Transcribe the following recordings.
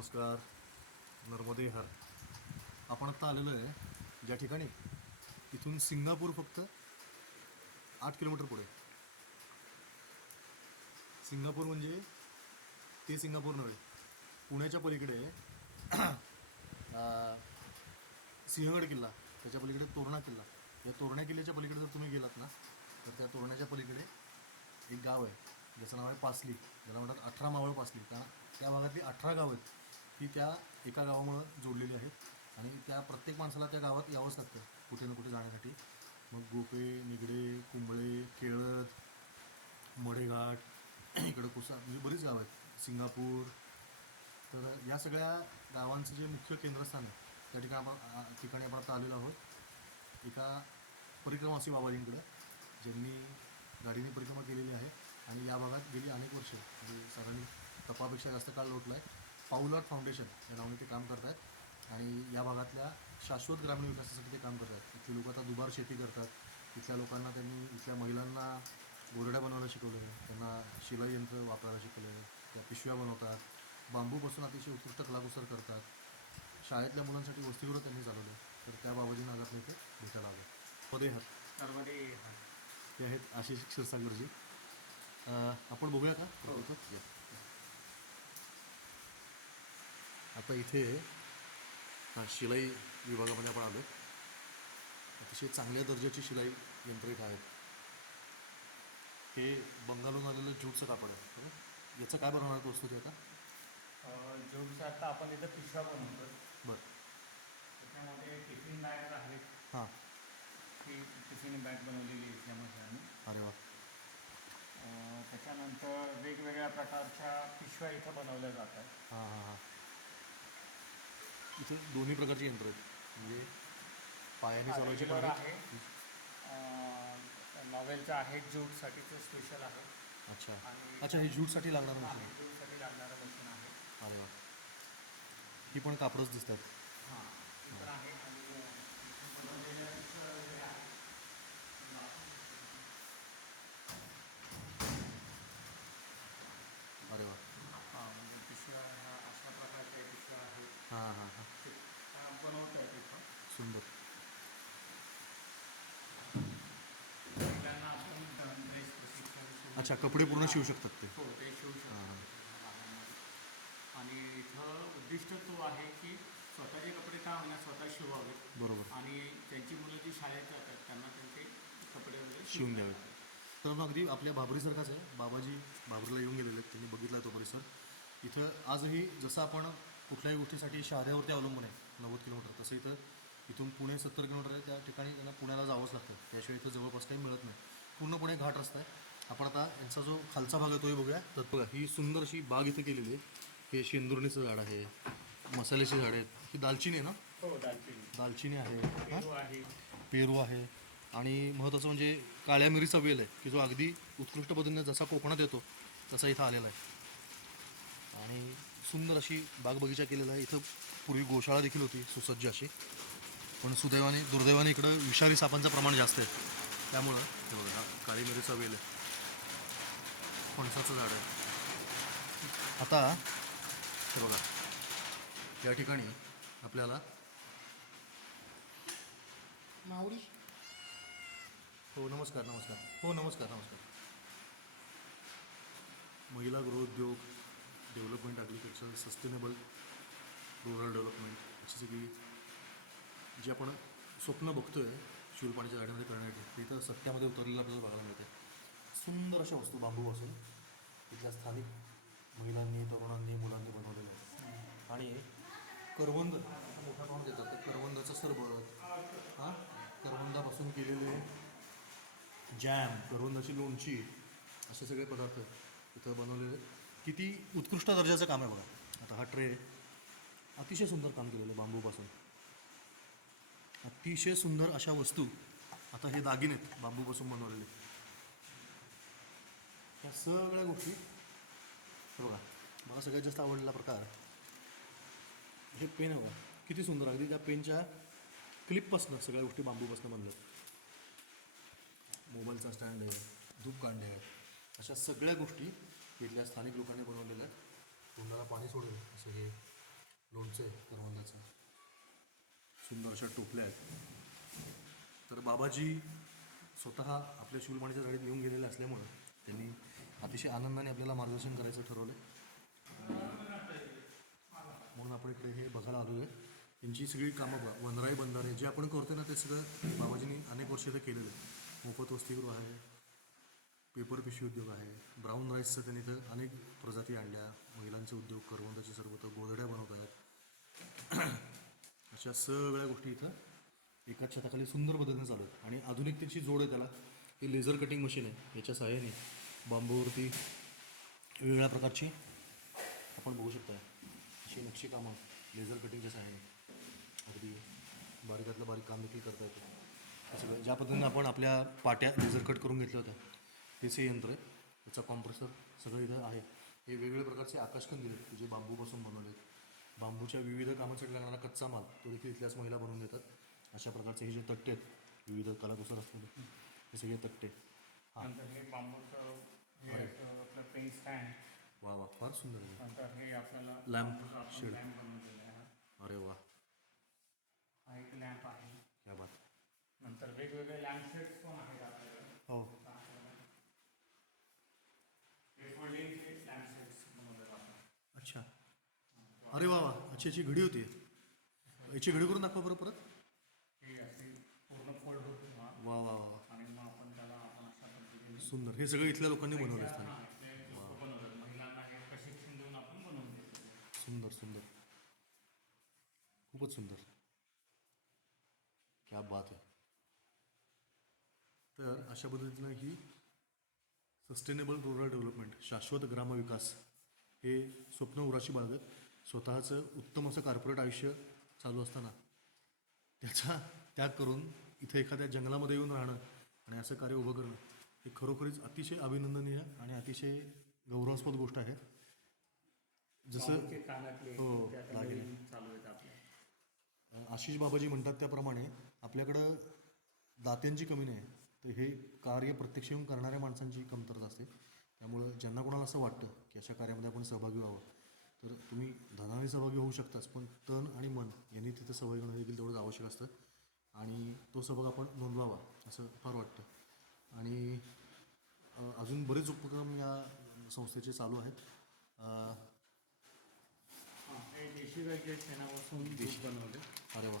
नमस्कार. नर्मदे हर. आपण आत्ता आलेलो आहे ज्या ठिकाणी? इथून सिंगापूर फक्त आठ किलोमीटर पुढे. सिंगापूर म्हणजे ते सिंगापूर नव्हे पुण्याच्या पलीकडे अं, सिंहगड किल्ला त्याच्या पलीकडे तोरणा किल्ला. या तोरणा किल्ल्याच्या पलीकडे जर तुम्ही गेलात ना तर त्या तोरणाच्या पलीकडे एक गाव आहे. ज्याचं नाव आहे पासली. ज्याला म्हणतात अठरा मावळ पासली. कारण त्या भागातली अठरा गावं आहेत. ती त्या एका गावामुळं जोडलेली आहेत. आणि त्या प्रत्येक माणसाला त्या गावात यावंच लागतं कुठे ना कुठे जाण्यासाठी. मग गोपे निगडे कुंबळे केळद मढेघाट इकडं कुसा म्हणजे बरीच गावं आहेत. सिंगापूर. तर या सगळ्या गावांचं जे मुख्य केंद्रस्थान आहे त्या ठिकाणी आपण ठिकाणी आपण आता आलेलो आहोत. एका परिक्रमासी बाबाजींकडं ज्यांनी गाडीने परिक्रमा केलेली आहे. आणि या भागात गेली अनेक वर्षे म्हणजे साधारण तपापेक्षा जास्त काळ लोटला आहे पाऊलॉट फाउंडेशन या नावाने ते काम करत आहेत आणि या भागातल्या शाश्वत ग्रामीण विकासासाठी ते काम करत आहेत इथली लोक आता दुबार शेती करतात. इथल्या लोकांना त्यांनी इथल्या महिलांना गोरड्या बनवायला शिकवलं त्यांना शिलाई यंत्र वापरायला शिकवलं आहे त्या पिशव्या बनवतात. बांबूपासून अतिशय उत्कृष्ट कलाकुसर करतात. शाळेतल्या मुलांसाठी वसतिगृह त्यांनी चालवलं तर त्या बाबाजींना आज आपल्या इथे भेटायला आलो मध्ये हात ते आहेत आशिष क्षीरसागरजी. आपण बघूया का? या. आता इथे हा शिलाई विभागामध्ये आपण आलो अतिशय चांगल्या दर्जाची शिलाई यंत्र इथं आहेत. हे बंगालहून आलेलं ज्यूटचं कापड आहे बरोबर? याचं काय बनवणार वस्तू ती आता? जोडचा आता आपण इथं पिशव्या बनवतो बरं. त्याच्यामध्ये टिफिन बॅग आहेत. हां. ती टिफिन बॅग बनवलेली महिलांनी अरे वा. त्याच्यानंतर वेगवेगळ्या प्रकारच्या पिशव्या इथं बनवल्या जातात हां हां हां. इथे दोन्ही प्रकारची यंत्र आहेत. म्हणजे पायाने चालवायची पण. आहे. नॉवेलचं आहे ज्यूटसाठीचं स्पेशल आहे. अच्छा. आणि अच्छा हे ज्यूटसाठी लागणार आहे. मशीन ज्यूटसाठी लागणारं मशीन आहे. अरे वा. ही पण कापडच दिसतात हां ती पण आहे आणि बनवलेल्या पिशव्या वगैरे आहेत अरे वा हां म्हणजे पिशव्या ह्या अशा प्रकारच्या पिशव्या आहेत हां हां हां ते त्या बनवता येत इथं सुंदर महिलांना आपण ड्रेस प्रशिक्षण सुरू- अच्छा कपडे पूर्ण शिवू शकतात ते. हो ते शिवू हां, हां. शकतो आणि इथं उद्दिष्ट तो आहे की स्वतःचे कपडे का होईना स्वतः शिवावेत. बरोबर. आणि त्यांची मुलं जी शाळेत जातात त्यांना त्यांचे कपडे वगैरे शिवून द्यावे तर मग अगदी आपल्या बाबरीसारखाच आहे बाबाजी बाबरीला येऊन गेलेले आहेत त्यांनी बघितला तो परिसर इथं आजही जसं आपण कुठल्याही गोष्टीसाठी शहाद्यावरती अवलंबून आहे नव्वद किलोमीटर तसं इथं इथून पुणे सत्तर किलोमीटर आहे त्या ठिकाणी त्यांना पुण्याला जावंच लागतं. त्याशिवाय इथं जवळपास काही मिळत नाही. पूर्णपणे घाट रस्ता आहे. आपण आता यांचा जो खालचा भाग आहे तोही बघूया. तर बघा ही सुंदर अशी बाग इथं केलेली आहे. हे शेंदुर्णीचं झाड आहे मसाल्याची झाड आहेत. ही दालचिनी आहे ना? हो दालचिनी. दालचिनी आहे. हां? पेरू आहे. आणि महत्त्वाचं म्हणजे काळ्या मिरीचा वेल आहे की जो अगदी उत्कृष्ट पद्धतीने जसा कोकणात येतो तसा इथं आलेला आहे. आणि सुंदर अशी बागबगीचा केलेला आहे. इथं पूर्वी गोशाळा देखील होती सुसज्ज अशी. पण सुदैवाने दुर्दैवाने इकडं विषारी सापांचं प्रमाण जास्त आहे. त्यामुळं हे बघा हा काळी मिरीचा वेल आहे. फणसाचं झाड आहे. आता हे बघा या ठिकाणी आपल्याला माऊली. हो नमस्कार नमस्कार. हो नमस्कार नमस्कार. महिला गृहोद्योग development agriculture sustainable rural development अशी सगळी जी आपण स्वप्न बघतोय शिवपाण्याच्या झाडामध्ये करण्यासाठी ते इथं सत्यामध्ये उतरलेलं आपल्याला बघायला मिळते. सुंदर अशा वस्तू बांबूपासून तिथल्या स्थानिक महिलांनी तरुणांनी मुलांनी बनवलेल्या आहेत. आणि करवंद मोठ्या मोठा येतात देतात ते. करवंदाचं सरबत हां? करवंदापासून केलेले जॅम करवंदाची लोणची असे सगळे पदार्थ इथं बनवलेले किती उत्कृष्ट दर्जाचं काम आहे बघा. आता हा ट्रे अतिशय सुंदर काम केलेलं आहे बांबूपासून. अतिशय सुंदर अशा वस्तू आता हे दागिने आहेत बांबूपासून बनवलेले या सगळ्या गोष्टी बघा मला सगळ्यात जास्त आवडलेला प्रकार. हे पेन हवं किती सुंदर अगदी त्या पेनच्या क्लिपपासनं सगळ्या गोष्टी बांबूपासनं बनल्यात मोबाईलचा स्टँड आहे धूपकांडे आहेत. अशा सगळ्या गोष्टी इथल्या स्थानिक लोकांनी बनवलेल्या आहेत. तोंडाला पाणी सोडेल असं हे लोणचं आहे करवंदाचं. सुंदर अशा टोपल्या आहेत. तर बाबाजी स्वतः आपल्या शिवलमाणीच्या झाडीत येऊन गेलेले असल्यामुळं त्यांनी अतिशय आनंदाने आपल्याला मार्गदर्शन करायचं ठरवलं म्हणून आपण इकडे हे बघायला आलो आहे. त्यांची सगळी कामं वनराई बंधारे जे आपण करतो ना ते सगळं बाबाजींनी अनेक वर्ष इथं केलेलं आहे. मोफत वसतिगृह आहे पेपर पिशवी उद्योग आहे ब्राऊन राईसचं त्यांनी इथं अनेक प्रजाती आणल्या. महिलांचे उद्योग करवंदाचे सर्व तर गोधड्या बनवत आहेत. अशा सगळ्या गोष्टी इथं एकाच छताखाली सुंदर पद्धतीने चालू आहेत. आणि आधुनिकतेची जोड आहे त्याला. हे लेझर कटिंग मशीन आहे. याच्या सहाय्याने बांबूवरती वेगवेगळ्या प्रकारची आपण बघू शकता अशी नक्षीकामं लेझर कटिंगच्या सहाय्याने अगदी बारीकातलं बारीक काम देखील करता येतं. सगळं ज्या पद्धतीने आपण आपल्या पाट्या लेझर कट करून घेतल्या होत्या तेच हे यंत्र आहे. त्याचा कॉम्प्रेसर सगळं इथं आहे. हे वेगवेगळ्या प्रकारचे आकाशकन आहेत जे बांबूपासून बनवले आहेत बांबूच्या विविध कामासाठी लागणारा कच्चा माल तो देखील इथल्याच महिला बनवून देतात. अशा प्रकारचे हे जे तट्टे आहेत विविध कलाकुसर असलेले हे सगळे तट्टे. हां. बांबूचं हे आपलं पेन स्टँड वा वा फार सुंदर आहे. नंतर हे आपल्याला बांबूचं आपण shade. लॅम्प बनवलेलं आहे हा. अरे वा. हा एक लॅम्प आहे. क्या बात. नंतर वेगवेगळे लॅम्प शेड्स पण आहेत आपल्याकडे. हो. हे फोल्डिंगचे लॅम्प शेड्स बनवलेलं आपण अच्छा. अरे वा वा. अच्छी याची घडी होती. याची घडी करून दाखवा बरं परत. हे असे पूर्ण फोल्ड होते हा. वा वा वा आणि मग आपण त्याला आपण अशा पद्धतीने सुंदर. हे सगळं इथल्या लोकांनी बनवलं असतं सुंदर सुंदर. खूपच सुंदर. क्या बात आहे. तर अशा पद्धतीनं ही सस्टेनेबल रुरल डेव्हलपमेंट शाश्वत ग्रामविकास हे स्वप्न उराशी बाळगत. स्वतःचं उत्तम असं कॉर्पोरेट आयुष्य चालू असताना त्याचा त्याग करून इथे एखाद्या जंगलामध्ये येऊन राहणं आणि असं कार्य उभं करणं हे खरोखरीच अतिशय अभिनंदनीय आणि अतिशय गौरवास्पद गोष्ट आहे. जसं हो, आशिष बाबाजी म्हणतात त्याप्रमाणे आपल्याकडं दात्यांची कमी नाही तर हे कार्य प्रत्यक्ष येऊन करणाऱ्या माणसांची कमतरता असते. त्यामुळं ज्यांना कोणाला असं वाटतं की अशा कार्यामध्ये आपण सहभागी व्हावं तर तुम्ही धनाने सहभागी होऊ शकताच पण तन आणि मन यांनी तिथं सहभागी होणं देखील तेवढंच आवश्यक असतं आणि तो सहभाग आपण नोंदवावा असं फार वाटतं. आणि अजून बरेच उपक्रम या संस्थेचे चालू आहेत. हा, हे देशी गाईच्या शेणापासून दूध बनवले. अरे वा.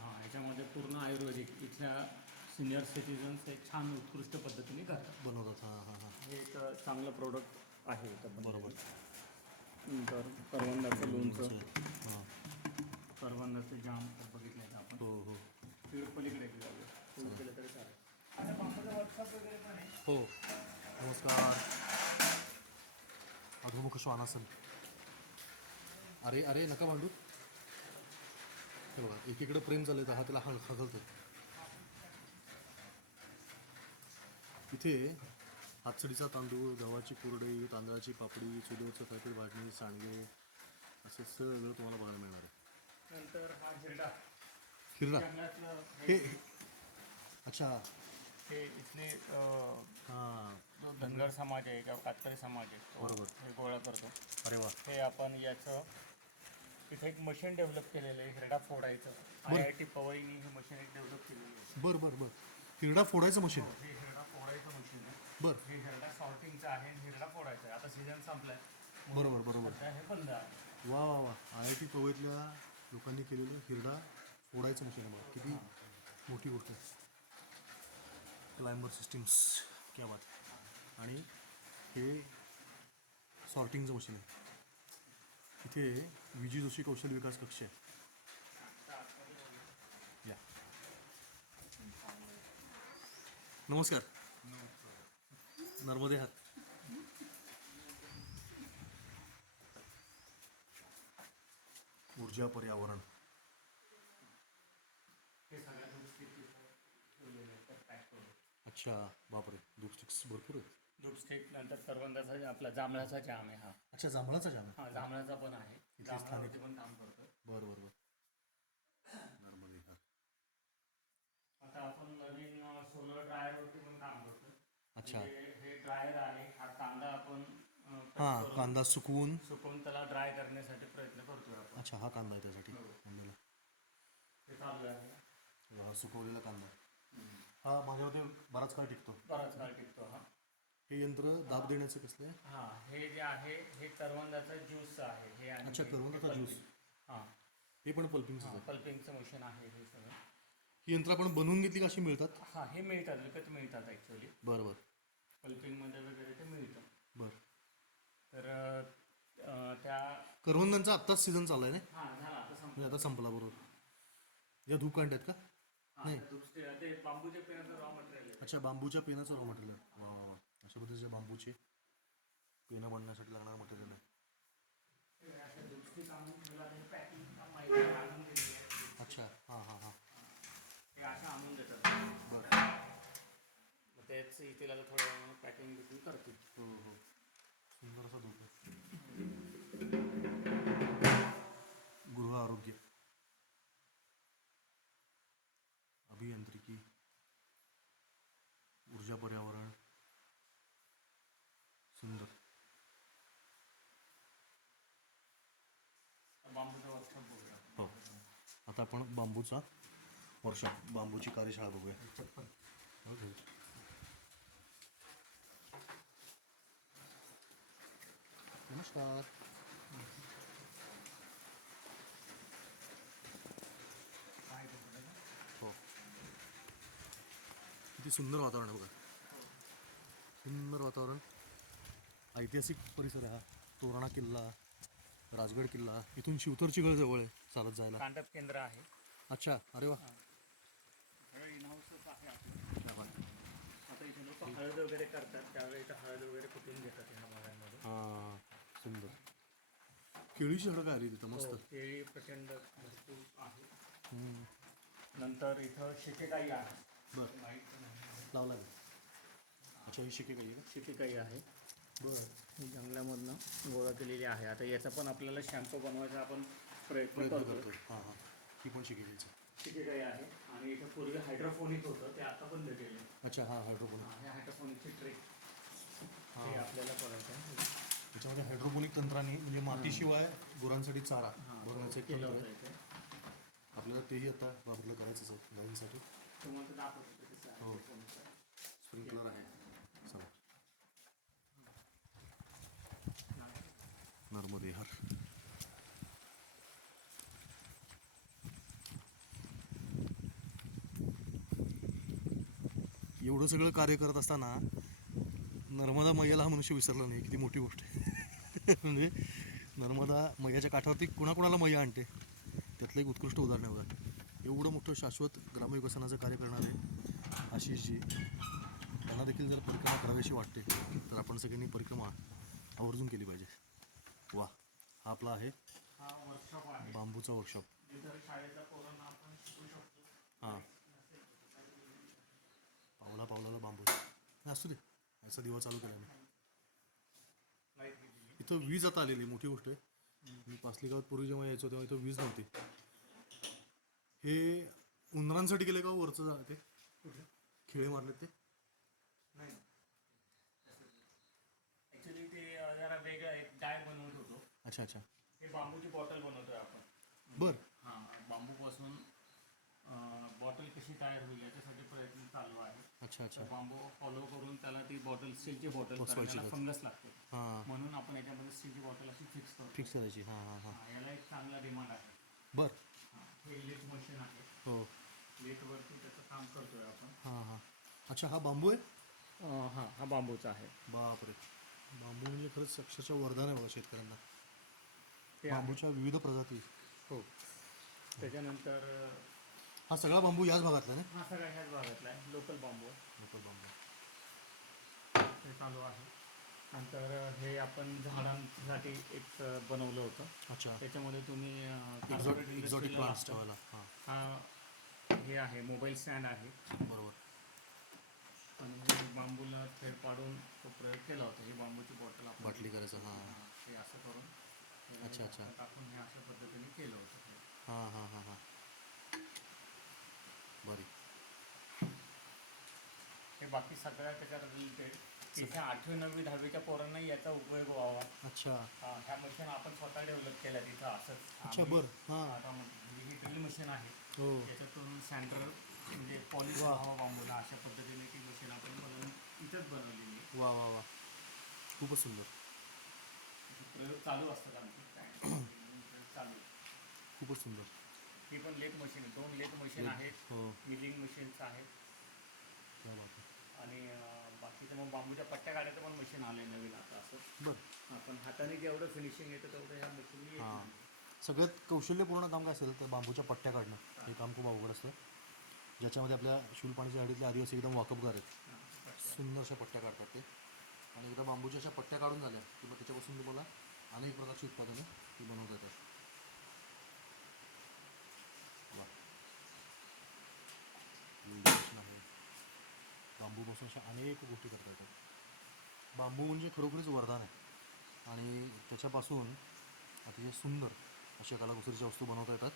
हां याच्यामध्ये पूर्ण आयुर्वेदिक इथल्या सिनियर सिटीजन्स हे छान उत्कृष्ट पद्धतीने करतात. बनवतात हां हां हां. हे एक चांगलं प्रोडक्ट आहे. बरोबर. नंतर करवंदाचं लोणचं. हां. करवंदाचं जाम बघितलं आपण. हो हो. पलीकडे केलं तरी चालेल. हो नमस्कार. अधोमुख श्वानासन अरे अरे नका भांडू. हे बघा एकीकडे प्रेम झालं तर हा त्याला हळ खगलतो इथे हातसडीचा तांदूळ गव्हाची कुरडई तांदळाची पापडी चुलीवरचं काहीतरी भाजणी सांडगे असं सगळं तुम्हाला बघायला मिळणार आहे. नंतर हा हिरडा. हिरडा हे अच्छा हे इथले अं, हां. जो धनगर समाज आहे किंवा कातकरी समाज आहे तो बरोबर. हे गोळा करतो. अरे वा. हे आपण याचं इथे एक मशीन डेव्हलप केलेलं आहे हिरडा फोडायचं. आय आय टी पवईनी हे मशीन एक डेव्हलप केलेलं आहे. बरं बरं बरं. हिरडा फोडायचं मशीन हे हिरडा फोडायचं मशीन आहे. बरं. हे हिरडा सॉर्टिंगचं आहे आणि हिरडा फोडायचं आहे. आता सीझन संपलाय. बरोबर बरोबर. सध्या हे बंद आहे. वा वा वा. आय आय टी पवईतल्या लोकांनी केलेलं हिरडा फोडायचं मशीन आहे बघा. किती मोठी गोष्ट आहे. क्लाइंबर सिस्टीम्स क्या बात आणि हे सॉर्टिंगचं मशीन आहे. इथे विजी जोशी कौशल विकास कक्ष आहे. या. नमस्कार. नर्मदे हात. ऊर्जा पर्यावरण हे सगळ्या दूध ठेवलेलं आहे त्यात पॅक करून अच्छा बापरे दूध स्टिक्स भरपूर आहेत. दूध स्टिक नंतर करवंदाचा आपला जांभळाचा जाम आहे हा. अच्छा जांभळाचा जाम आहे? हा जांभळाचा पण आहे. जांभळावरती पण काम करतो बरं बरं बरं. नर्मदे आता आपण नवीन सोलर ड्रायरवरती पण काम करतो अच्छा. म्हणजे हे ड्रायर आहे हा कांदा आपण अं, cut हां करून कांदा सुकवून. सुकवून त्याला ड्राय करण्यासाठी प्रयत्न करतोय आपण. अच्छा हा कांदा आहे त्यासाठी. हो. कांद्याला ते चालू आहे. हा सुकवलेला कांदा. हा माझ्यामध्ये बराच काळ टिकतो. बराच काळ टिकतो हा. हे यंत्र दाब देण्याचं कसलं आहे? हा हे जे आहे हे करवंदाचा ज्यूस आहे हे आणि अच्छा, हे- करवंदाचा ज्यूस. पल्पिंग. हा. हे पण पल्पिंगचं आहे. पल्पिंगचं मशीन आहे हे सगळं. ही यंत्र आपण बनवून घेतली का अशी मिळतात? हा हे मिळतात विकत मिळतात ॲक्च्युली बरं बरं. पल्पिंगमध्ये वगैरे ते मिळतं. बरं. तर अं, त्या करवंदांचा आत्ताच सीझन चालू आहे ना? हा झाला आता संपलं. म्हणजे आता संपला बरोबर. या धूप कांड्यात का? नाही. अच्छा बांबूच्या पेनाचं रॉ मटेरियल वा वा वा. अशा पद्धतीचे बांबूचे पेनं बनण्यासाठी लागणारं मटेरियल आहे. अच्छा हां हां हां. आणून देतात. बरं. इथे आता थोडं पॅकिंग बिकिंग करतील. हो हो. सुंदर असा धूप गृह आरोग्य अभियांत्रिकी ऊर्जा पर्यावरण सुंदर बांबूचा वर्कशॉप बघूया हो आता आपण बांबूचा वर्कशॉप बांबूची कार्यशाळा बघूया. नमस्कार. हो. किती सुंदर वातावरण आहे बघा. सुंदर वातावरण. ऐतिहासिक परिसर आहे हा. तोरणा किल्ला. राजगड किल्ला इथून शिवतरची गळ जवळ आहे चालत जायला. कांडप केंद्र आहे. अच्छा अरे वा. आहे आपलं. आता इथे लोक हळद वगैरे करतात त्यावेळी इथं हळद वगैरे कुठून घेतात ह्या भागांमध्ये हां सुंदर. केळीची झाडं काय आली तिथं? मस्त. हो, केळी प्रचंड भरपूर आहे. हम्म. नंतर इथं शिकेकाई आहे. बरं. माहीत नाही. लावला का? अच्छा ही शिके काही का? शिकेकाई आहे. बरं. ही जंगलामधनं गोळा केलेली आहे. आता याचा पण आपल्याला शॅम्पू बनवायचा आपण प्रयत्न करतो हां हां. ही पण शिके घ्यायची शिकेकाई आहे. आणि इथं पूर्वी हायड्रोफोनिक होतं. ते आता बंद केले अच्छा हां हायड्रोपोनिक हे हायड्रोफोनिकची ट्रिक हां. आपल्याला करायचं आहे. त्याच्यामध्ये हायड्रोपोनिक तंत्राने म्हणजे मातीशिवाय गुरांसाठी चारा हां, बनवण्याचं एक केलं होतं आपल्याला तेही आता वापरलं करायचंच आहे गाईंसाठी. तुम्हाला दाखवत हो. स्प्रिंकलर आहे चला नर्मदे हर एवढं सगळं कार्य करत असताना नर्मदा मैयाला हा मनुष्य विसरला नाही. किती मोठी गोष्ट. आहे म्हणजे नर्मदा मैयाच्या काठावरती कुणाकुणाला मैया आणते? त्यातलं एक उत्कृष्ट उदाहरण आहे बघा. एवढं मोठं शाश्वत ग्रामविकसनाचं कार्य करणारे आशिषजी त्यांना देखील जर परिक्रमा करावीशी वाटते तर आपण सगळ्यांनी परिक्रमा आवर्जून केली पाहिजे. वा हा आपला आहे. हा वर्कशॉप आहे. बांबूचा वर्कशॉप जिथं शाळेच्या पोरांना आपण शिकू शकतो. हां. पावला पावलाला बांबू. नाही, असू दे. असा दिवा चालू केला मी. लाइट इथं वीज आता आलेली आहे, मोठी गोष्ट आहे. मी पासली गावात पूर्वी जेव्हा यायचो तेव्हा इथं वीज नव्हती. हे उंदरांसाठी गेले का हो वरचं जा ते? कुठे? खिळे मारले ते? नाही ॲक्च्युली ते अं, जरा वेगळं एक डाय बनवत होतो अच्छा अच्छा. हे बांबूची बॉटल बनवतोय आपण. बर. हां बांबूपासून बॉटल कशी तयार होईल याच्यासाठी प्रयत्न चालू आहे. अच्छा अच्छा. तर बांबू फॉलो करून त्याला ती बॉटल स्टीलची बॉटल बसवायची त्याला. फंगस लागते. हां. म्हणून आपण याच्यामध्ये स्टीलची बॉटल अशी फिक्स करतो फिक्स करायची हां हां हां. हां, याला एक चांगला डिमांड आहे. बर. हां, हे लेट मशीन आहे. हो. लेटवरती त्याचं काम करतोय आपण. हां हां. अच्छा हा बांबू आहे? हां हा बांबूचा आहे. बापरे. बांबू म्हणजे खरंच अक्षरशः वरदान आहे बघा शेतकऱ्यांना. ते आहे. बांबूच्या विविध प्रजाती. हो. त्याच्यानंतर हा सगळा बांबू याच भागातला ना? हा सगळा ह्याच भागातला आहे. लोकल बांबू आहे. लोकल बांबू ते चालू आहे. नंतर हे आपण झाडांसाठी एक अं, बनवलं होतं. अच्छा. त्याच्यामध्ये तुम्ही अं, एक्झॉटिक प्लांट्स. ठेवायला. हां. हा हे आहे. मोबाईल स्टँड आहे. बरोबर. आणि हे बांबूला थेट पाडून तो प्रयोग केला होता. ही बांबूची बॉटल आपण बाटली करायचं हां. हा, हे असं करून. हे अच्छा, अच्छा. टाकून हे अशा पद्धतीने केलं होतं हे. हां हां हां. बरी. हे बाकी सगळ्या त्याच्यात रिलेटेड इथे आठवी नववी दहावीच्या पोरांना याचा उपयोग व्हावा. अच्छा. हा, ह्या मशीन आपण स्वतः डेव्हलप केल्या तिथं असंच. अच्छा आम्ही- बरं. हां. आता म्हणजे ही ड्रिल मशीन आहे. हो. याच्यातून सँडर म्हणजे पॉलिश वा. व्हावा बांबूला अशा पद्धतीने ती मशीन आपण बनवून इथंच बनवलेली आहे. वा वा वा. खूपच सुंदर. प्रयोग चालू असतात आमचे. चालू. खूपच सुंदर. ही पण लेट मशीन आहे. दोन लेट मशीन आहेत. हो. मिलिंग मशीन्स आहेत. क्या बात आहे. आणि अं, बाकीचं मग बांबूच्या पट्ट्या काढायचं पण मशीन आले नवीन आता असं. बरं. आपण हाताने जेवढं फिनिशिंग येतं तेवढं हां. नाही. सगळ्यात कौशल्यपूर्ण काम काय असेल तर बांबूच्या पट्ट्या काढणं. हे. काम खूप अवघड असतं. ज्याच्यामध्ये आपल्या शूलपाणीच्या झाडीतले आदिवासी एकदम वाकबगार आहेत. पट्ट्या. सुंदरशा पट्ट्या काढतात ते. आणि एकदा बांबूच्या अशा पट्ट्या काढून झाल्या की मग त्याच्यापासून तुम्हाला अनेक प्रकारची उत्पादनं ती बनवता येतात. आहे. बांबूपासून अशा अनेक गोष्टी करता येतात. बांबू म्हणजे खरोखरीच वरदान आहे. आणि त्याच्यापासून अतिशय सुंदर अशा कलाकुसरीच्या वस्तू बनवता येतात.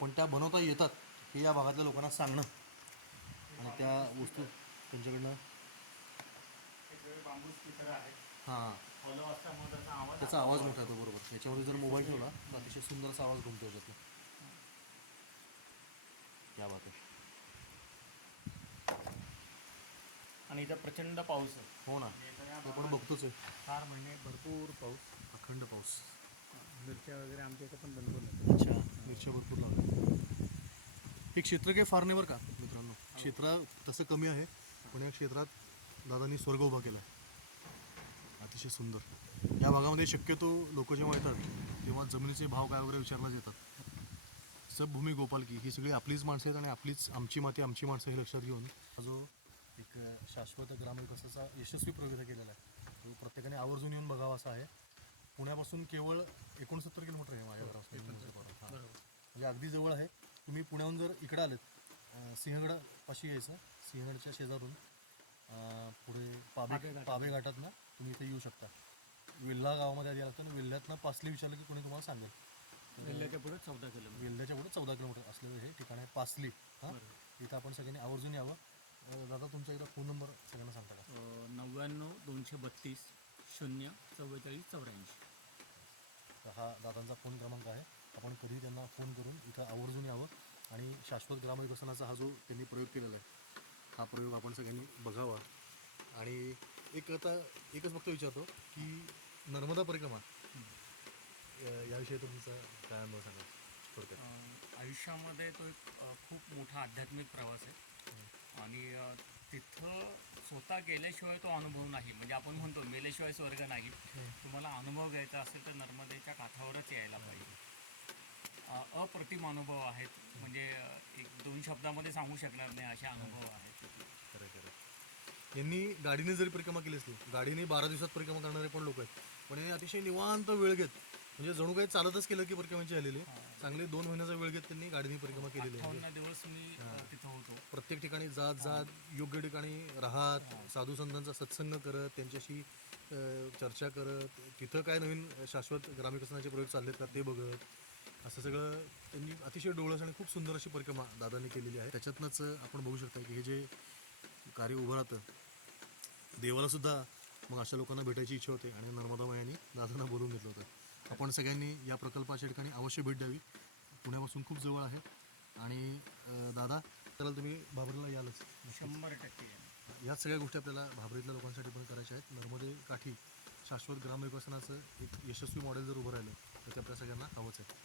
पण त्या बनवता येतात हे या भागातल्या लोकांना सांगणं आणि त्या वस्तू त्यांच्याकडनं बांबू स्पीकर आहे हां. फॉलो असल्यामुळे त्याचा आवाज त्याचा आवाज मोठा येतो बरोबर. याच्यामध्ये जर मोबाईल ठेवला तर अतिशय सुंदर असा आवाज घुमतो याच्यातला क्या बात आहे आणि इथं प्रचंड पाऊस आहे. हो ना. या ते पण बघतोच आहे. चार महिने भरपूर पाऊस. अखंड पाऊस. मिरच्या वगैरे आमच्या इथं पण बनवून अच्छा. मिरच्या भरपूर लावल्या हे क्षेत्र काही फार नाही बरं का मित्रांनो? क्षेत्र तसं कमी आहे पण या क्षेत्रात दादांनी स्वर्ग उभा केला. अतिशय सुंदर. या भागामध्ये शक्यतो लोक जेव्हा येतात तेव्हा जमिनीचे भाव काय वगैरे विचारलाच येतात सबभूमी गोपालकी ही सगळी आपलीच माणसं आहेत आणि आपलीच आमची माती आमची माणसं हे लक्षात घेऊन हा जो एक शाश्वत ग्रामविकासाचा यशस्वी प्रयोग केलेला आहे. तो प्रत्येकाने आवर्जून येऊन बघावा असा आहे. पुण्यापासून केवळ एकोणसत्तर किलोमीटर आहे माझ्या घरापासून. म्हणजे अगदी जवळ आहे. तुम्ही पुण्याहून जर इकडे आलेत अं, सिंहगडापाशी यायचं सिंहगडच्या शेजारून पुढे पाबे पाबे घाट. पाबे घाटातनं तुम्ही इथे येऊ शकता. वेल्हा गावामध्ये आधी लागतं आणि वेल्ह्यातनं पासली विचारलं की कोणी तुम्हाला सांगेल. वेल्ल्याच्या पुढे चौदा किलोमीटर. वेल्ह्याच्या पुढे चौदा किलोमीटर असलेलं हे ठिकाण आहे पासली हां? इथं आपण सगळ्यांनी आवर्जून यावं. दादा तुमचा एकदा फोन नंबर सगळ्यांना सांगता का? नव्याण्णव दोनशे बत्तीस शून्य चव्वेचाळीस चौऱ्याऐंशी. तर हा दादांचा फोन क्रमांक आहे. आपण कधी त्यांना फोन करून इथं आवर्जून यावं आणि शाश्वत ग्रामविकसनाचा हा जो त्यांनी प्रयोग केलेला आहे हा प्रयोग आपण सगळ्यांनी बघावा. आणि एक आता एकच फक्त विचारतो की नर्मदा परिक्रमा याविषयी तुमचा काय अनुभव सांगा थोडक्यात? अ, आयुष्यामध्ये तो एक अ, खूप मोठा आध्यात्मिक प्रवास आहे. आणि अ, तिथं स्वतः गेल्याशिवाय तो अनुभव नाही. म्हणजे आपण म्हणतो मेल्याशिवाय स्वर्ग नाही. तुम्हाला अनुभव घ्यायचा असेल तर नर्मदेच्या काठावरच यायला पाहिजे. अ, अप्रतिम अनुभव आहेत. म्हणजे अ, एक दोन शब्दामध्ये सांगू शकणार नाही असे अनुभव आहेत. यांनी गाडीने जरी परिक्रमा केली असली गाडीने बारा दिवसात परिक्रमा करणारे पण लोक आहेत. पण यांनी अतिशय निवांत वेळ घेत म्हणजे जणू काही चालतच केलं की परिक्रमाची आलेली चांगले दोन महिन्याचा वेळ घेत त्यांनी गाडीने परिक्रमा केलेली आहे. प्रत्येक ठिकाणी जात जात योग्य ठिकाणी राहत साधू संतांचा सत्संग करत त्यांच्याशी चर्चा करत तिथं काय नवीन शाश्वत ग्रामविकसनाचे प्रयोग चाललेत का ते बघत असं सगळं त्यांनी अतिशय डोळस आणि खूप सुंदर अशी परिक्रमा दादांनी केलेली आहे. त्याच्यातनंच आपण बघू शकता की हे जे कार्य उभं राहतं देवाला सुद्धा मग अशा लोकांना भेटायची इच्छा होते आणि नर्मदाबाई दादांना बोलवून घेतलं होतं. आपण सगळ्यांनी या प्रकल्पाच्या ठिकाणी अवश्य भेट द्यावी. पुण्यापासून खूप जवळ आहे. आणि दादा त्याला तुम्ही बाबरीला यालच. शंभर टक्के. याच सगळ्या गोष्टी आपल्याला भाबरीतल्या लोकांसाठी पण करायच्या आहेत. नर्मदे काठी शाश्वत ग्रामविकासनाचं एक यशस्वी मॉडेल जर उभं राहिलं तर ते आपल्या सगळ्यांना हवंच आहे.